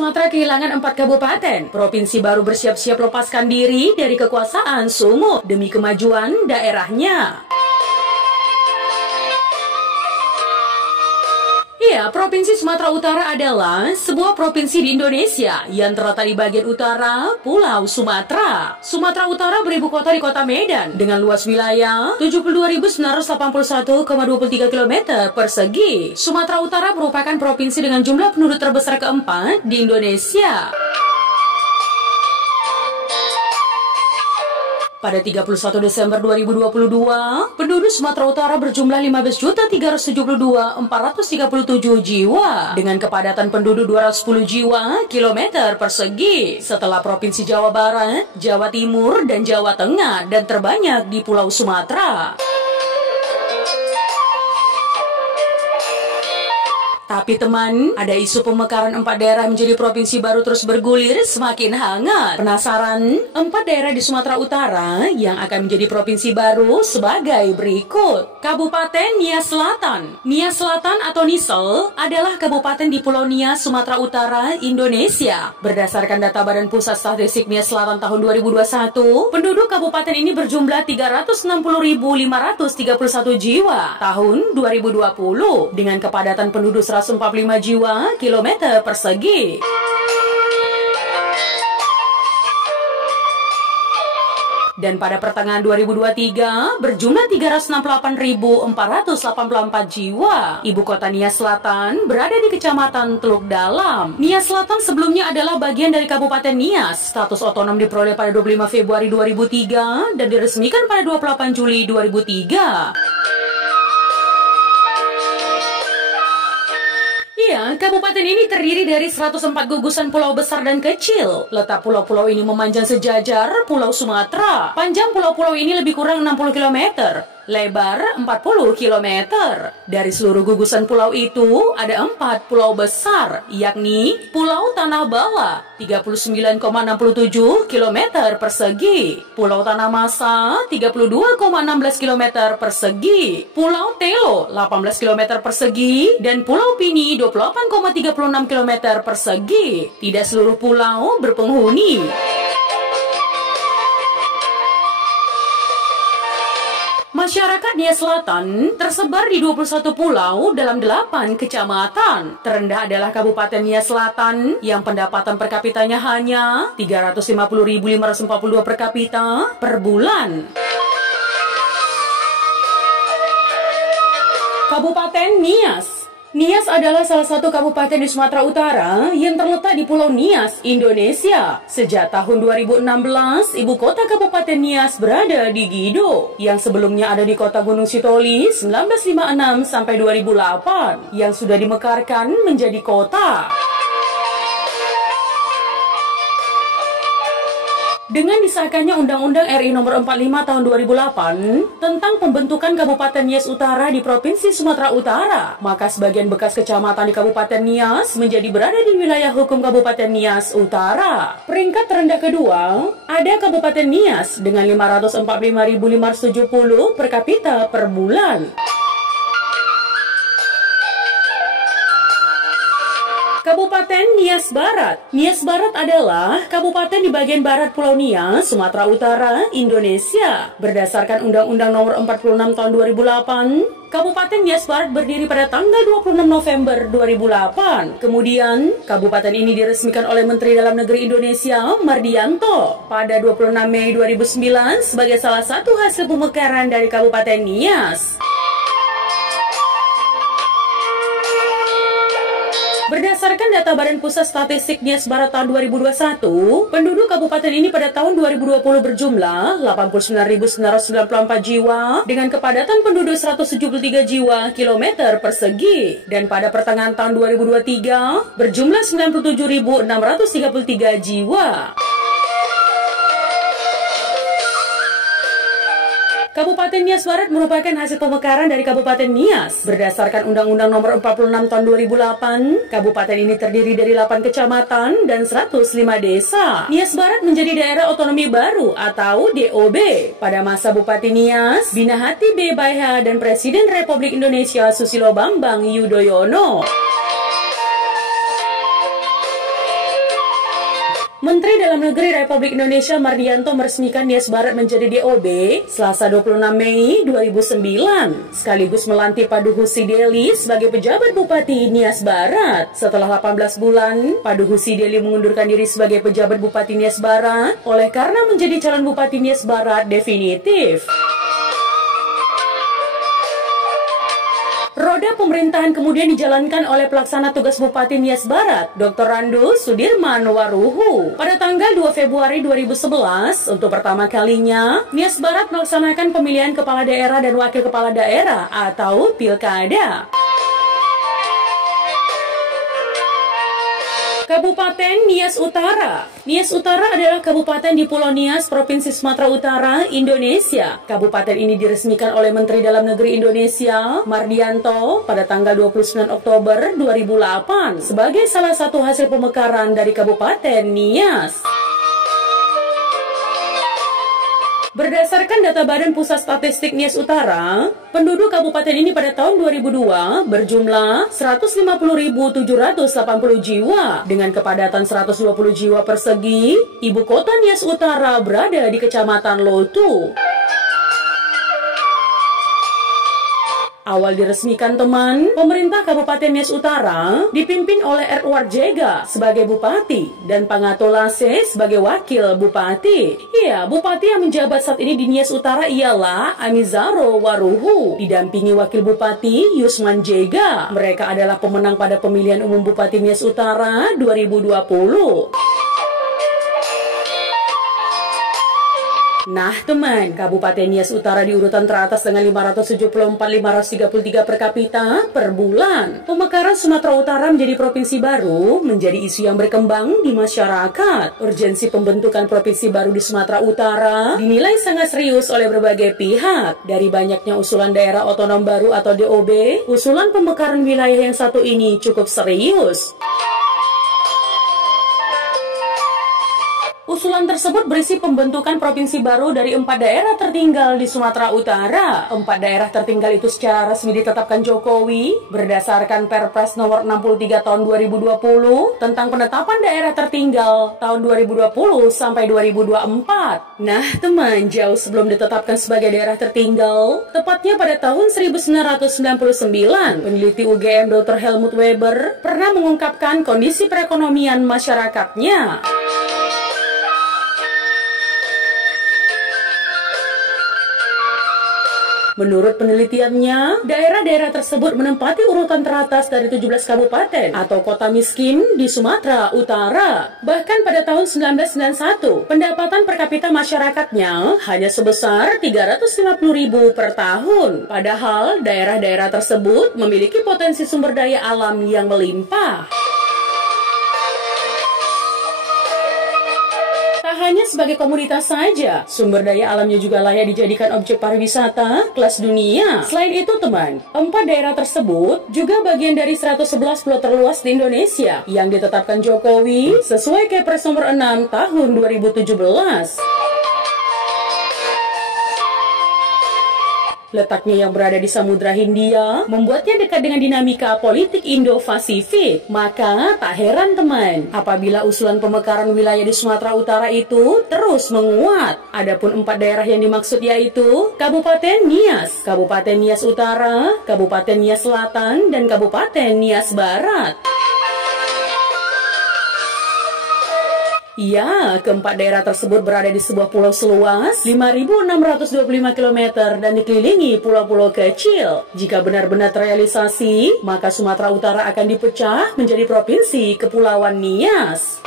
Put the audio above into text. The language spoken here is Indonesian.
Sumatera kehilangan 4 kabupaten. Provinsi baru bersiap-siap lepaskan diri dari kekuasaan Sumut demi kemajuan daerahnya. Ya, Provinsi Sumatera Utara adalah sebuah provinsi di Indonesia yang terletak di bagian utara Pulau Sumatera. Sumatera Utara beribu kota di kota Medan dengan luas wilayah 72.981,23 km persegi. Sumatera Utara merupakan provinsi dengan jumlah penduduk terbesar keempat di Indonesia. Pada 31 Desember 2022, penduduk Sumatera Utara berjumlah 15.372.437 jiwa dengan kepadatan penduduk 210 jiwa kilometer persegi setelah Provinsi Jawa Barat, Jawa Timur, dan Jawa Tengah dan terbanyak di Pulau Sumatera. Tapi teman, ada isu pemekaran 4 daerah menjadi provinsi baru terus bergulir semakin hangat. Penasaran? 4 daerah di Sumatera Utara yang akan menjadi provinsi baru sebagai berikut. Kabupaten Nias Selatan. Nias Selatan atau Nisel adalah kabupaten di Pulau Nias, Sumatera Utara, Indonesia. Berdasarkan data Badan Pusat Statistik Nias Selatan tahun 2021, penduduk kabupaten ini berjumlah 360.531 jiwa tahun 2020 dengan kepadatan penduduk 145 jiwa kilometer persegi. Dan pada pertengahan 2023 berjumlah 368.484 jiwa. Ibu kota Nias Selatan berada di Kecamatan Teluk Dalam. Nias Selatan sebelumnya adalah bagian dari Kabupaten Nias. Status otonom diperoleh pada 25 Februari 2003 dan diresmikan pada 28 Juli 2003. Kabupaten ini terdiri dari 104 gugusan pulau besar dan kecil. Letak pulau-pulau ini memanjang sejajar Pulau Sumatera. Panjang pulau-pulau ini lebih kurang 60 km. Lebar 40 km. Dari seluruh gugusan pulau itu, ada 4 pulau besar, yakni Pulau Tanah Bala, 39,67 km persegi, Pulau Tanah Masa, 32,16 km persegi, Pulau Telo, 18 km persegi, dan Pulau Pini, 28,36 km persegi. Tidak seluruh pulau berpenghuni. Masyarakat Nias Selatan tersebar di 21 pulau dalam 8 kecamatan. Terendah adalah Kabupaten Nias Selatan yang pendapatan per kapitanya hanya 350.542 per kapita per bulan. Kabupaten Nias. Nias adalah salah satu kabupaten di Sumatera Utara yang terletak di Pulau Nias, Indonesia. Sejak tahun 2016, ibu kota Kabupaten Nias berada di Gido, yang sebelumnya ada di kota Gunung Sitoli 1956 sampai 2008, yang sudah dimekarkan menjadi kota. Dengan disahkannya Undang-Undang RI Nomor 45 Tahun 2008 tentang pembentukan Kabupaten Nias Utara di Provinsi Sumatera Utara, maka sebagian bekas kecamatan di Kabupaten Nias menjadi berada di wilayah hukum Kabupaten Nias Utara. Peringkat terendah kedua, ada Kabupaten Nias dengan 545.570 per kapita per bulan. Kabupaten Nias Barat. Nias Barat adalah kabupaten di bagian barat Pulau Nias, Sumatera Utara, Indonesia. Berdasarkan Undang-Undang Nomor 46 Tahun 2008, Kabupaten Nias Barat berdiri pada tanggal 26 November 2008. Kemudian, kabupaten ini diresmikan oleh Menteri Dalam Negeri Indonesia, Mardianto, pada 26 Mei 2009 sebagai salah satu hasil pemekaran dari Kabupaten Nias. Berdasarkan data Badan Pusat Statistik Nias Barat tahun 2021, penduduk kabupaten ini pada tahun 2020 berjumlah 89.994 jiwa dengan kepadatan penduduk 173 jiwa kilometer persegi. Dan pada pertengahan tahun 2023 berjumlah 97.633 jiwa. Kabupaten Nias Barat merupakan hasil pemekaran dari Kabupaten Nias. Berdasarkan Undang-Undang Nomor 46 Tahun 2008, kabupaten ini terdiri dari 8 kecamatan dan 105 desa. Nias Barat menjadi daerah otonomi baru atau DOB pada masa Bupati Nias, Binahati B. Baiha dan Presiden Republik Indonesia Susilo Bambang Yudhoyono. Menteri Dalam Negeri Republik Indonesia Mardianto meresmikan Nias Barat menjadi DOB Selasa 26 Mei 2009, sekaligus melantik Padu Husideli sebagai pejabat Bupati Nias Barat. Setelah 18 bulan, Padu Husideli mengundurkan diri sebagai pejabat Bupati Nias Barat oleh karena menjadi calon Bupati Nias Barat definitif. Roda pemerintahan kemudian dijalankan oleh pelaksana tugas Bupati Nias Barat, Dr. Randu Sudirman Waruhu. Pada tanggal 2 Februari 2011, untuk pertama kalinya, Nias Barat melaksanakan pemilihan kepala daerah dan wakil kepala daerah atau pilkada. Kabupaten Nias Utara. Nias Utara adalah kabupaten di Pulau Nias, Provinsi Sumatera Utara, Indonesia. Kabupaten ini diresmikan oleh Menteri Dalam Negeri Indonesia, Mardianto, pada tanggal 29 Oktober 2008 sebagai salah satu hasil pemekaran dari Kabupaten Nias. Berdasarkan data Badan Pusat Statistik Nias Utara, penduduk kabupaten ini pada tahun 2002 berjumlah 150.780 jiwa dengan kepadatan 120 jiwa persegi. Ibu kota Nias Utara berada di Kecamatan Lotu. Awal diresmikan teman, pemerintah Kabupaten Nias Utara dipimpin oleh Edward Jega sebagai Bupati dan Pangatolase sebagai Wakil Bupati. Ya, Bupati yang menjabat saat ini di Nias Utara ialah Amizaro Waruhu, didampingi Wakil Bupati Yusman Jega. Mereka adalah pemenang pada pemilihan umum Bupati Nias Utara 2020. Nah teman, Kabupaten Nias Utara di urutan teratas dengan 574.533 per kapita per bulan. Pemekaran Sumatera Utara menjadi provinsi baru menjadi isu yang berkembang di masyarakat. Urgensi pembentukan provinsi baru di Sumatera Utara dinilai sangat serius oleh berbagai pihak. Dari banyaknya usulan daerah otonom baru atau DOB, usulan pemekaran wilayah yang satu ini cukup serius. Usulan tersebut berisi pembentukan provinsi baru dari 4 daerah tertinggal di Sumatera Utara. 4 daerah tertinggal itu secara resmi ditetapkan Jokowi berdasarkan Perpres nomor 63 tahun 2020 tentang penetapan daerah tertinggal tahun 2020 sampai 2024. Nah teman, jauh sebelum ditetapkan sebagai daerah tertinggal, tepatnya pada tahun 1999, peneliti UGM Dr. Helmut Weber pernah mengungkapkan kondisi perekonomian masyarakatnya. Menurut penelitiannya, daerah-daerah tersebut menempati urutan teratas dari 17 kabupaten atau kota miskin di Sumatera Utara. Bahkan pada tahun 1991, pendapatan per kapita masyarakatnya hanya sebesar 350.000 per tahun. Padahal daerah-daerah tersebut memiliki potensi sumber daya alam yang melimpah. Hanya sebagai komoditas saja, sumber daya alamnya juga layak dijadikan objek pariwisata kelas dunia. Selain itu teman, 4 daerah tersebut juga bagian dari 111 pulau terluas di Indonesia yang ditetapkan Jokowi sesuai Kepres nomor 6 tahun 2017. Letaknya yang berada di Samudra Hindia membuatnya dekat dengan dinamika politik Indo-Pasifik. Maka tak heran teman, apabila usulan pemekaran wilayah di Sumatera Utara itu terus menguat. Adapun 4 daerah yang dimaksud yaitu Kabupaten Nias, Kabupaten Nias Utara, Kabupaten Nias Selatan, dan Kabupaten Nias Barat. Ya, keempat daerah tersebut berada di sebuah pulau seluas 5.625 km dan dikelilingi pulau-pulau kecil. Jika benar-benar terrealisasi, maka Sumatera Utara akan dipecah menjadi Provinsi Kepulauan Nias.